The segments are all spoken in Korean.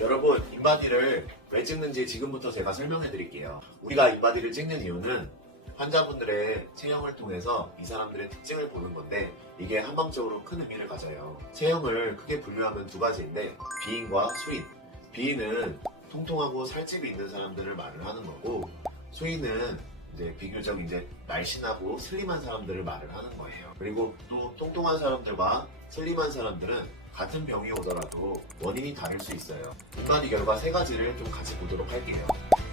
여러분, 인바디를 왜 찍는지 지금부터 제가 설명해 드릴게요. 우리가 인바디를 찍는 이유는 환자분들의 체형을 통해서 이 사람들의 특징을 보는 건데, 이게 한방적으로 큰 의미를 가져요. 체형을 크게 분류하면 두 가지인데, 비인과 수인. 비인은 통통하고 살집이 있는 사람들을 말을 하는 거고, 수인은 이제 비교적 날씬하고 슬림한 사람들을 말을 하는 거예요. 그리고 또 통통한 사람들과 슬림한 사람들은 같은 병이 오더라도 원인이 다를 수 있어요. 인바디 결과 세 가지를 좀 같이 보도록 할게요.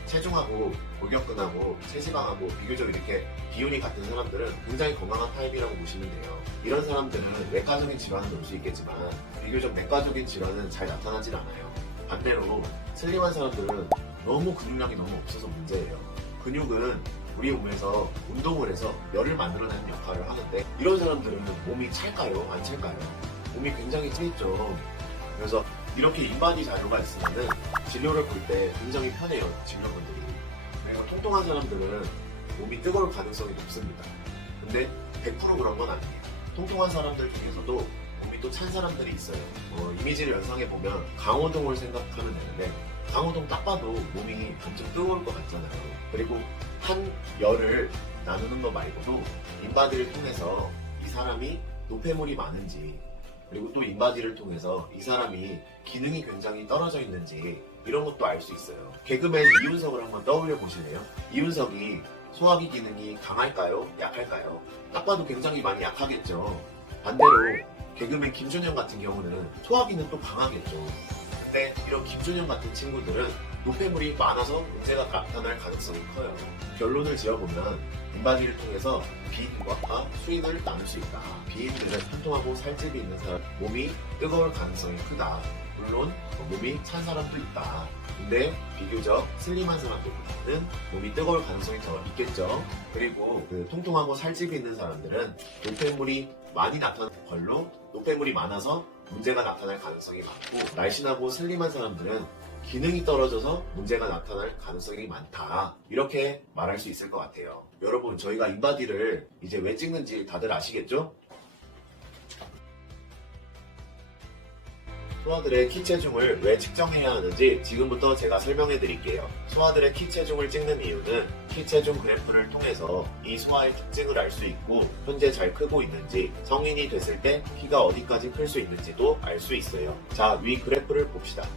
체중하고 골격근하고 체지방하고 비교적 이렇게 비율이 같은 사람들은 굉장히 건강한 타입이라고 보시면 돼요. 이런 사람들은 외과적인 질환은 올 수 있겠지만 비교적 내과적인 질환은 잘 나타나질 않아요. 반대로 슬림한 사람들은 너무 근육량이 너무 없어서 문제예요. 근육은 우리 몸에서 운동을 해서 열을 만들어내는 역할을 하는데, 이런 사람들은 몸이 찰까요? 안 찰까요? 몸이 굉장히 찌있죠. 그래서 이렇게 인바디 자료가 있으면 진료를 볼 때 굉장히 편해요, 진료분들이. 그리고 통통한 사람들은 몸이 뜨거울 가능성이 높습니다. 근데 100% 그런 건 아니에요. 통통한 사람들 중에서도 몸이 또 찬 사람들이 있어요. 이미지를 연상해보면 강호동을 생각하면 되는데, 강호동 딱 봐도 몸이 엄청 뜨거울 것 같잖아요. 그리고 한 열을 나누는 것 말고도 인바디를 통해서 이 사람이 노폐물이 많은지, 그리고 또 인바디를 통해서 이 사람이 기능이 굉장히 떨어져 있는지, 이런 것도 알 수 있어요. 개그맨 이윤석을 한번 떠올려 보실래요? 이윤석이 소화기 기능이 강할까요? 약할까요? 딱 봐도 굉장히 많이 약하겠죠. 반대로 개그맨 김준현 같은 경우는 소화기는 또 강하겠죠. 근데 이런 김준현 같은 친구들은 노폐물이 많아서 문제가 나타날 가능성이 커요. 결론을 지어보면 인바디를 통해서 비인과 수인을 나눌 수 있다. 비인들은 통통하고 살집이 있는 사람, 몸이 뜨거울 가능성이 크다. 물론 몸이 찬 사람도 있다. 근데 비교적 슬림한 사람들보다는 몸이 뜨거울 가능성이 더 있겠죠. 그리고 통통하고 살집이 있는 사람들은 노폐물이 많이 나타나는 걸로, 노폐물이 많아서 문제가 나타날 가능성이 많고, 날씬하고 슬림한 사람들은 기능이 떨어져서 문제가 나타날 가능성이 많다. 이렇게 말할 수 있을 것 같아요. 여러분, 저희가 인바디를 이제 왜 찍는지 다들 아시겠죠? 소아들의 키 체중을 왜 측정해야 하는지 지금부터 제가 설명해 드릴게요. 소아들의 키 체중을 찍는 이유는 키 체중 그래프를 통해서 이 소아의 특징을 알 수 있고, 현재 잘 크고 있는지, 성인이 됐을 때 키가 어디까지 클 수 있는지도 알 수 있어요. 자, 위 그래프를 봅시다.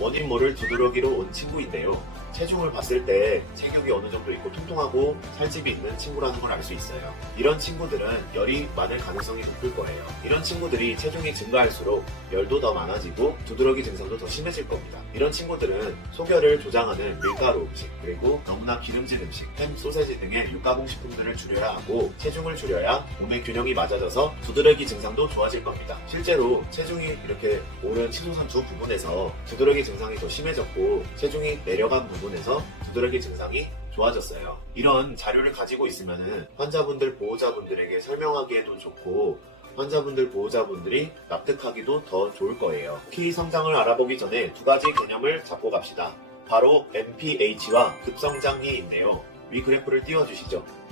원인 모를 두드러기로 온 친구인데요. 체중을 봤을 때 체격이 어느 정도 있고 통통하고 살집이 있는 친구라는 걸 알 수 있어요. 이런 친구들은 열이 많을 가능성이 높을 거예요. 이런 친구들이 체중이 증가할수록 열도 더 많아지고 두드러기 증상도 더 심해질 겁니다. 이런 친구들은 소결을 조장하는 밀가루 음식, 그리고 너무나 기름진 음식, 햄, 소세지 등의 육가공식품들을 줄여야 하고, 체중을 줄여야 몸의 균형이 맞아져서 두드러기 증상도 좋아질 겁니다. 실제로 체중이 이렇게 오른 치솟은 두 부분에서 두드러기 증상이 더 심해졌고, 체중이 내려간 부분에서 두드러기 증상이 좋아졌어요. 이런 자료를 가지고 있으면 환자분들, 보호자분들에게 설명하기에도 좋고, 환자분들, 보호자분들이 납득하기도 더 좋을 거예요. 키 성장을 알아보기 전에 두 가지 개념을 잡고 갑시다. 바로 MPH와 급성장기인데요. 위 그래프를 띄워주시죠.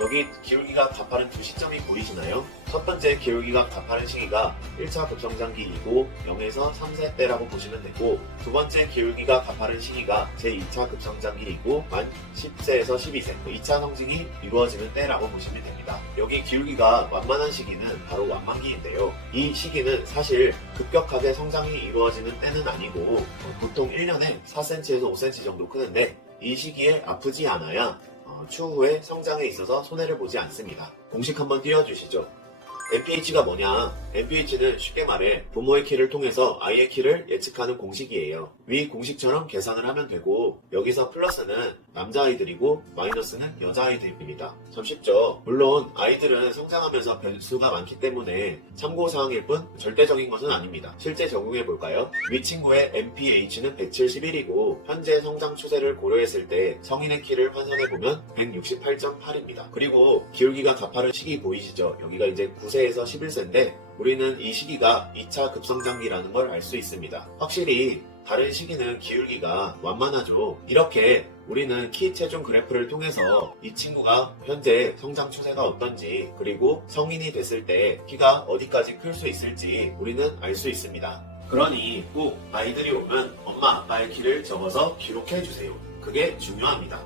여기 기울기가 가파른 두 시점이 보이시나요? 첫 번째 기울기가 가파른 시기가 1차 급성장기이고 0에서 3세 때라고 보시면 되고, 두 번째 기울기가 가파른 시기가 제2차 급성장기이고 만 10세에서 12세, 2차 성징이 이루어지는 때라고 보시면 됩니다. 여기 기울기가 완만한 시기는 바로 완만기인데요. 이 시기는 사실 급격하게 성장이 이루어지는 때는 아니고 보통 1년에 4cm에서 5cm 정도 크는데, 이 시기에 아프지 않아야 추후에 성장에 있어서 손해를 보지 않습니다. 공식 한번 띄워주시죠. MPH가 뭐냐? MPH는 쉽게 말해 부모의 키를 통해서 아이의 키를 예측하는 공식이에요. 위 공식처럼 계산을 하면 되고, 여기서 플러스는 남자아이들이고 마이너스는 여자아이들입니다. 참 쉽죠? 물론 아이들은 성장하면서 변수가 많기 때문에 참고사항일 뿐 절대적인 것은 아닙니다. 실제 적용해볼까요? 위 친구의 MPH는 171이고 현재 성장 추세를 고려했을 때 성인의 키를 환산해보면 168.8입니다. 그리고 기울기가 가파른 시기 보이시죠? 여기가 이제 9세에서 11세인데 우리는 이 시기가 2차 급성장기라는 걸 알 수 있습니다. 확실히 다른 시기는 기울기가 완만하죠. 이렇게 우리는 키 체중 그래프를 통해서 이 친구가 현재 성장 추세가 어떤지, 그리고 성인이 됐을 때 키가 어디까지 클 수 있을지 우리는 알 수 있습니다. 그러니 꼭 아이들이 오면 엄마 아빠의 키를 적어서 기록해 주세요. 그게 중요합니다.